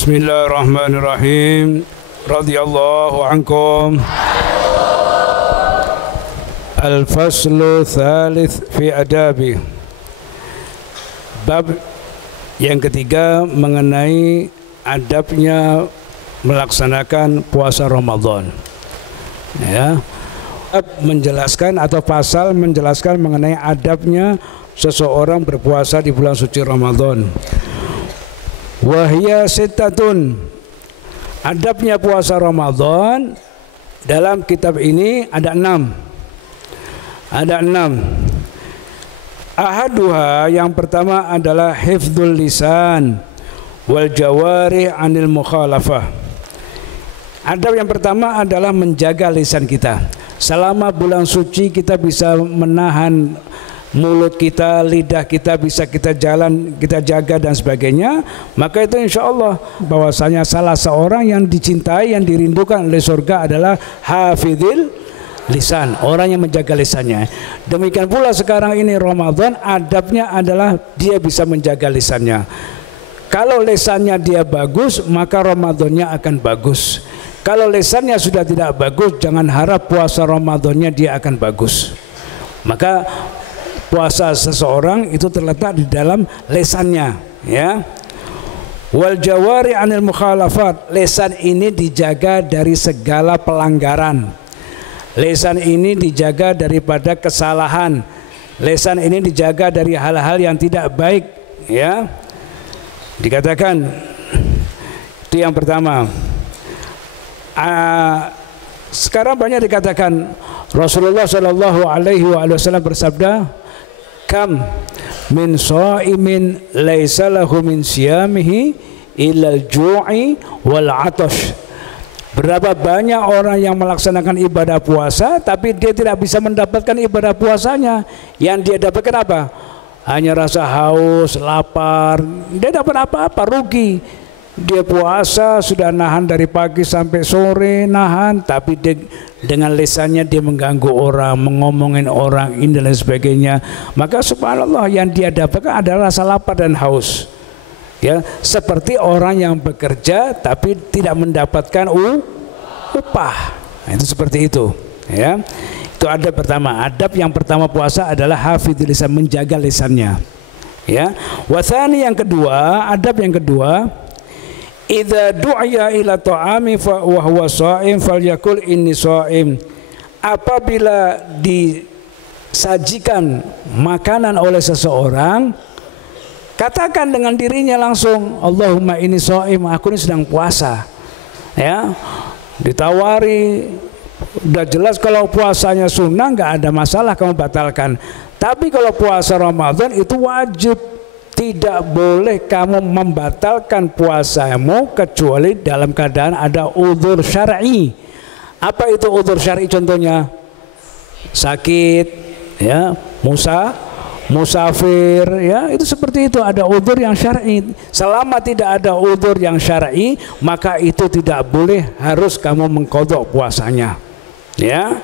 Bismillahirrahmanirrahim. Radhiyallahu ankum. Al-faslu tsalits fi adabi. Bab yang ketiga mengenai adabnya melaksanakan puasa Ramadan. Ya. Menjelaskan atau pasal menjelaskan mengenai adabnya seseorang berpuasa di bulan suci Ramadan. Wahya sittatun. Adabnya puasa Ramadan dalam kitab ini ada 6. Ada 6. Ahaduha, yang pertama adalah hifdzul lisan wal jawari anil mukhalafah. Adab yang pertama adalah menjaga lisan kita. Selama bulan suci kita bisa menahan mulut kita, lidah kita bisa kita jaga dan sebagainya, maka itu insya Allah bahwasanya salah seorang yang dicintai, yang dirindukan oleh surga adalah hafidhil lisan, orang yang menjaga lisannya. Demikian pula sekarang ini Ramadan, adabnya adalah dia bisa menjaga lisannya. Kalau lisannya dia bagus, maka Ramadannya akan bagus. Kalau lisannya sudah tidak bagus, jangan harap puasa Ramadannya dia akan bagus. Maka puasa seseorang itu terletak di dalam lisannya, ya. Wal jawari anil mukhalafat, lisan ini dijaga dari segala pelanggaran. Lisan ini dijaga daripada kesalahan. Lisan ini dijaga dari hal-hal yang tidak baik, ya. Dikatakan itu yang pertama. Sekarang banyak dikatakan Rasulullah Shallallahu Alaihi Wasallam bersabda, kam min shaimin laisa lahu min siyamihi illal ju'i wal 'atash. Berapa banyak orang yang melaksanakan ibadah puasa tapi dia tidak bisa mendapatkan ibadah puasanya. Yang dia dapatkan apa? Hanya rasa haus, lapar. Dia dapat apa-apa, rugi. Dia puasa sudah nahan dari pagi sampai sore, nahan, tapi dengan lisannya dia mengganggu orang, mengomongin orang ini dan sebagainya. Maka subhanallah, yang dia dapatkan adalah rasa lapar dan haus. Ya, seperti orang yang bekerja tapi tidak mendapatkan upah. Nah, itu seperti itu, ya. Itu adab pertama. Adab yang pertama puasa adalah hafidhul lisan, menjaga lisannya. Ya. Wasani, yang kedua, adab yang kedua, idza du'ya ila ta'ami fa wa huwa sha'im falyakul inni sha'im. Apabila disajikan makanan oleh seseorang, katakan dengan dirinya langsung, Allahumma inni sha'im, aku ini sedang puasa. Ya. Ditawari, udah jelas kalau puasanya sunnah nggak ada masalah kamu batalkan. Tapi kalau puasa Ramadan itu wajib. Tidak boleh kamu membatalkan puasamu kecuali dalam keadaan ada udzur syar'i. Apa itu udzur syar'i? Contohnya sakit, ya, musafir, ya, itu seperti itu, ada udzur yang syar'i. Selama tidak ada udzur yang syar'i, maka itu tidak boleh harus kamu mengqadha puasanya. Ya.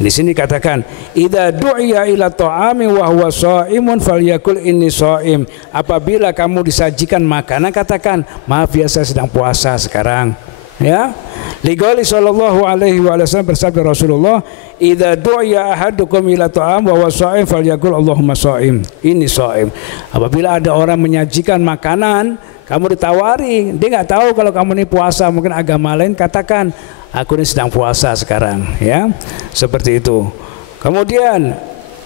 Di sini katakan, idza du'iya ila ta'ami wa huwa sha'imun falyakul inni sha'im. Apabila kamu disajikan makanan, katakan, maaf ya, saya sedang puasa sekarang. Ya. Liqauli sallallahu alaihi wasallam, bersabda Rasulullah, idza du'iya ahadukum ila ta'am wa huwa sha'im falyakul Allahumma sha'im, inni sha'im. Apabila ada orang menyajikan makanan, kamu ditawari, dia nggak tahu kalau kamu ini puasa, mungkin agama lain, katakan, aku ini sedang puasa sekarang, ya, seperti itu. Kemudian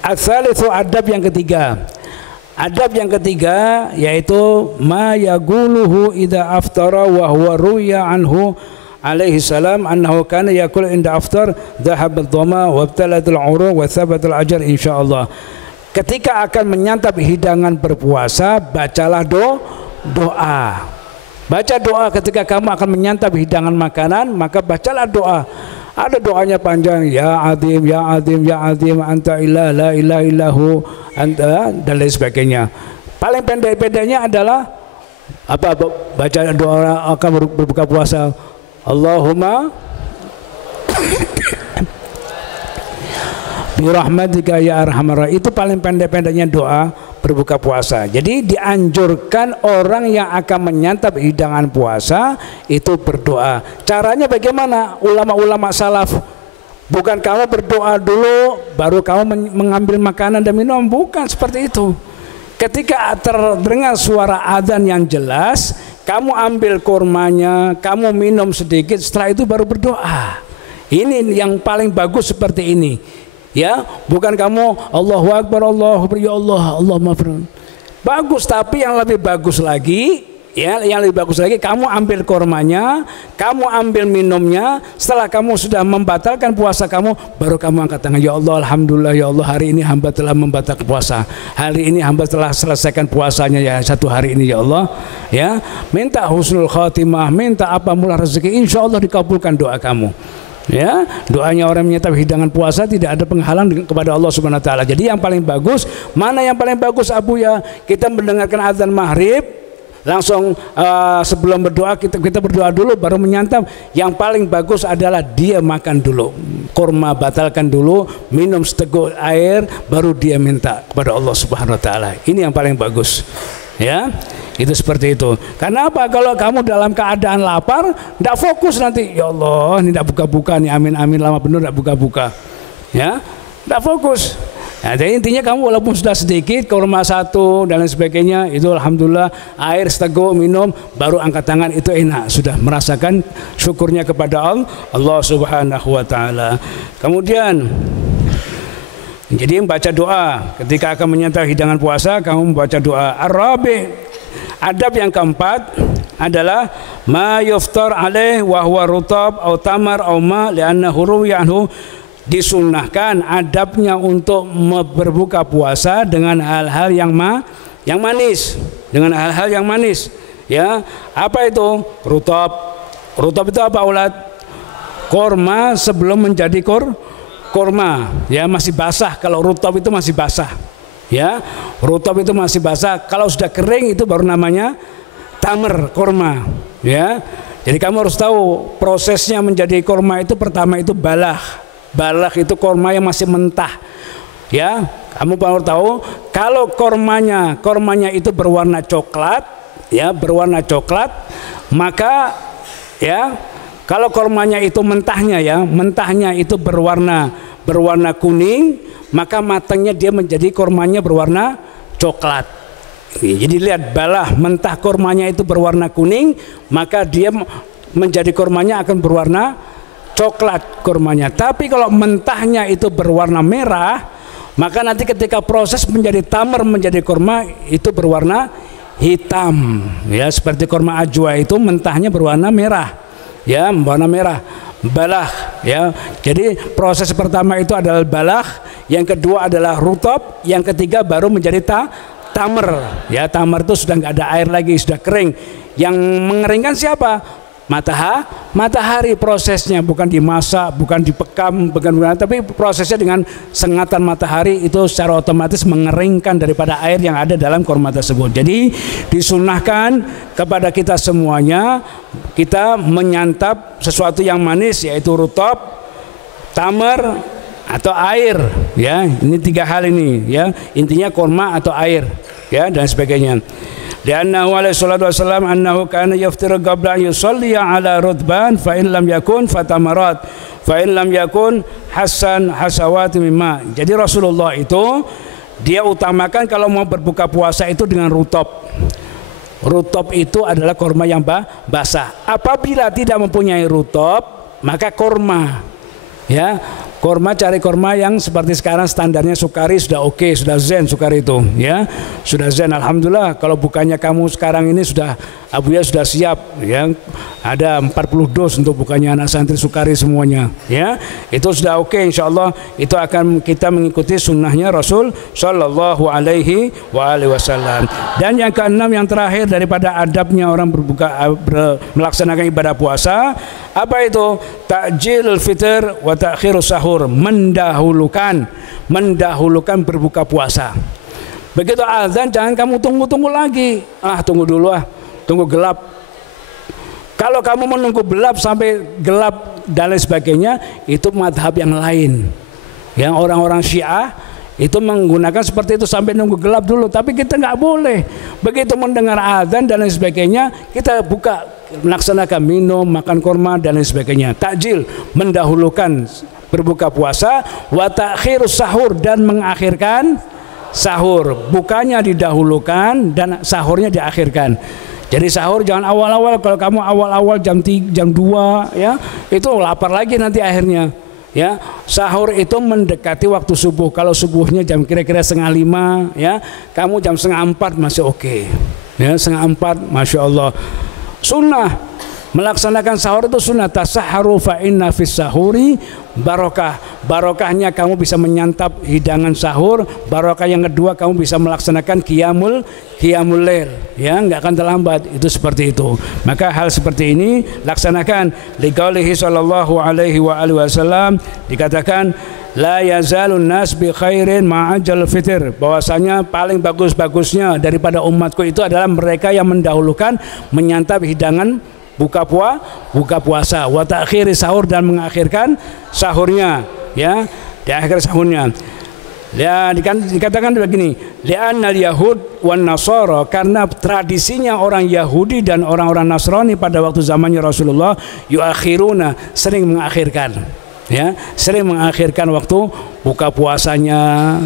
ats-tsalitsu, adab yang ketiga. Adab yang ketiga yaitu ma yaquluhu idza aftara wa huwa ruya anhu alaihi salam annahu kana yaqul inda aftar dhahaba ad-dhama wa ibtalatul uruq wa thabatul ajr insyaallah. Ketika akan menyantap hidangan berpuasa, bacalah doa. Baca doa ketika kamu akan menyantap hidangan makanan, maka bacalah doa. Ada doanya panjang, ya azim, ya azim, ya azim, anta ilah, la ilaha illahu, anta, dan lain sebagainya. Paling pendek-pendeknya adalah apa? Baca doa akan berbuka puasa. Allahumma birahmatika ya arhamar. Itu paling pendek-pendeknya doa berbuka puasa. Jadi dianjurkan orang yang akan menyantap hidangan puasa itu berdoa. Caranya bagaimana? Ulama-ulama salaf, bukan kamu berdoa dulu baru kamu mengambil makanan dan minum, bukan seperti itu. Ketika terdengar suara adzan yang jelas, kamu ambil kurmanya, kamu minum sedikit, setelah itu baru berdoa. Ini yang paling bagus seperti ini. Ya, bukan kamu Allahu Akbar, Allahu Akbar, ya Allah, Allah maafkan. Bagus, tapi yang lebih bagus lagi, ya, yang lebih bagus lagi, kamu ambil kurmanya, kamu ambil minumnya. Setelah kamu sudah membatalkan puasa kamu, baru kamu angkat tangan, ya Allah, alhamdulillah, ya Allah, hari ini hamba telah membatalkan puasa. Hari ini hamba telah selesaikan puasanya ya satu hari ini, ya Allah. Ya, minta husnul khatimah, minta apa mula rezeki, insya Allah dikabulkan doa kamu. Ya, doanya orang menyantap hidangan puasa tidak ada penghalang kepada Allah Subhanahu wa taala. Jadi yang paling bagus, mana yang paling bagus Abu ya? Kita mendengarkan azan maghrib, langsung sebelum berdoa kita berdoa dulu baru menyantap. Yang paling bagus adalah dia makan dulu kurma, batalkan dulu, minum seteguk air, baru dia minta kepada Allah Subhanahu wa taala. Ini yang paling bagus. Ya, itu seperti itu. Karena apa? Kalau kamu dalam keadaan lapar, tidak fokus nanti. Ya Allah, ini tidak buka-buka nih, amin amin, lama benar tidak buka-buka. Ya, tidak fokus. Nah, jadi intinya kamu walaupun sudah sedikit, kurma satu dan lain sebagainya, itu alhamdulillah, air seteguk minum, baru angkat tangan, itu enak, sudah merasakan syukurnya kepada Allah Subhanahu wa taala. Kemudian jadi membaca doa ketika akan menyantap hidangan puasa, kamu membaca doa. Ar-rabi', adab yang keempat adalah ma yuftar alaih wa huwa rutab au tamar au ma li'annahu ruwiya anhu. Disunnahkan adabnya untuk berbuka puasa dengan hal-hal yang manis, dengan hal-hal yang manis. Ya, apa itu? Rutab. Rutab itu apa, Ulad? Korma sebelum menjadi kurma, ya, masih basah. Kalau rutab itu masih basah, ya, rutab itu masih basah. Kalau sudah kering itu baru namanya tamar, kurma, ya. Jadi kamu harus tahu prosesnya menjadi kurma itu. Pertama itu balah itu kurma yang masih mentah, ya. Kamu perlu tahu kalau kurmanya itu berwarna coklat, ya, berwarna coklat, maka ya, kalau kurmanya itu mentahnya, ya, mentahnya itu berwarna kuning, maka matangnya dia menjadi kurmanya berwarna coklat. Jadi lihat, balah mentah kurmanya itu berwarna kuning, maka dia menjadi kurmanya akan berwarna coklat kurmanya. Tapi kalau mentahnya itu berwarna merah, maka nanti ketika proses menjadi tamar, menjadi kurma, itu berwarna hitam, ya, seperti kurma ajwa itu mentahnya berwarna merah, ya, warna merah, balah, ya. Jadi proses pertama itu adalah balah, yang kedua adalah rutab, yang ketiga baru menjadi tamar, ya. Tamar itu sudah nggak ada air lagi, sudah kering. Yang mengeringkan siapa? Matahari prosesnya, bukan dimasak, bukan dipekam, bukan, tapi prosesnya dengan sengatan matahari itu secara otomatis mengeringkan daripada air yang ada dalam kurma tersebut. Jadi disunahkan kepada kita semuanya, kita menyantap sesuatu yang manis, yaitu rutab, tamar, atau air, ya. Ini tiga hal ini, ya, intinya kurma atau air, ya, dan sebagainya. Liannahu alaihi salatu wassalam annahu kana yaftiru qabla an yusalli ala rutban fa in lam yakun fatamarat fa in lam yakun hasawat mimma. Jadi Rasulullah itu dia utamakan kalau mau berbuka puasa itu dengan rutab. Rutab itu adalah kurma yang basah. Apabila tidak mempunyai rutab, maka kurma, ya. Kurma, cari kurma yang seperti sekarang standarnya Sukari sudah oke, sudah zen Sukari itu, ya, sudah zen, alhamdulillah. Kalau bukannya kamu sekarang ini sudah, Abu ya sudah siap, ya, ada 40 dos untuk bukannya anak santri Sukari semuanya, ya, itu sudah oke, insya Allah itu akan kita mengikuti sunnahnya Rasul Shallallahu Alaihi Wasallam. Dan yang keenam, yang terakhir daripada adabnya orang melaksanakan ibadah puasa, apa itu? Ta'jilul fitr wa ta'khirus sahur, mendahulukan berbuka puasa. Begitu azan jangan kamu tunggu lagi, tunggu dulu, tunggu gelap. Kalau kamu menunggu gelap sampai gelap dan lain sebagainya, itu madhab yang lain. Yang orang-orang Syiah itu menggunakan seperti itu sampai nunggu gelap dulu. Tapi kita nggak boleh. Begitu mendengar azan dan lain sebagainya, kita buka, melaksanakan minum, makan kurma dan lain sebagainya. Takjil, mendahulukan berbuka puasa, wa ta'khirus sahur, dan mengakhirkan sahur. Bukanya didahulukan dan sahurnya diakhirkan. Jadi sahur jangan awal-awal. Kalau kamu awal-awal jam 3, jam 2 ya, itu lapar lagi nanti akhirnya. Ya, sahur itu mendekati waktu subuh. Kalau subuhnya jam kira-kira 4:30 ya, kamu jam 3:30 masih oke. Ya, 3:30 Masya Allah. Sunnah melaksanakan sahur itu sunnah. Tasahharu fa inna fis sahuri barokah. Barokahnya kamu bisa menyantap hidangan sahur. Barokah yang kedua, kamu bisa melaksanakan qiyamul lail. Ya, nggak akan terlambat. Itu seperti itu. Maka hal seperti ini laksanakan. Liqaulihi sallallahu alaihi wa alihi wasallam, dikatakan la yazalun nas bi khairin ma'ajal fitr, bahwasanya paling bagus-bagusnya daripada umatku itu adalah mereka yang mendahulukan menyantap hidangan buka puasa, wa ta'khiri sahur, dan mengakhirkan sahurnya, ya, di akhir sahurnya. Ya, dikatakan begini, li'annal yahud wan nasara, karena tradisinya orang Yahudi dan orang-orang Nasrani pada waktu zamannya Rasulullah, yuakhiruna, sering mengakhirkan, ya, sering mengakhirkan waktu buka puasanya.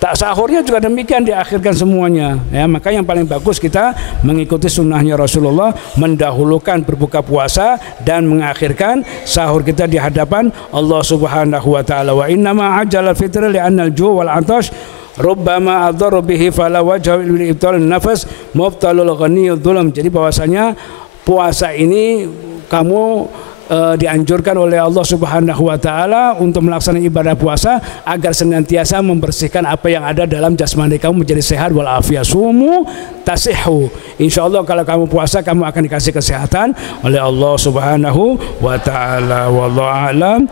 Tak sahurnya juga demikian, diakhirkan semuanya. Ya, maka yang paling bagus kita mengikuti sunnahnya Rasulullah, mendahulukan berbuka puasa dan mengakhirkan sahur kita di hadapan Allah Subhanahu wa taala. Wa inna ma ajala fitr li'anna al-ju' wal 'atash rubbama adhar bihi fala wajha li ibtal nafas mubtalul ghaniyul dzulm. Jadi bahwasanya puasa ini kamu dianjurkan oleh Allah Subhanahu wa taala untuk melaksanakan ibadah puasa agar senantiasa membersihkan apa yang ada dalam jasmani kamu menjadi sehat wal afiyah. Sumu tasihhu. Insyaallah kalau kamu puasa kamu akan dikasih kesehatan oleh Allah Subhanahu wa taala. Wallahu a'lam.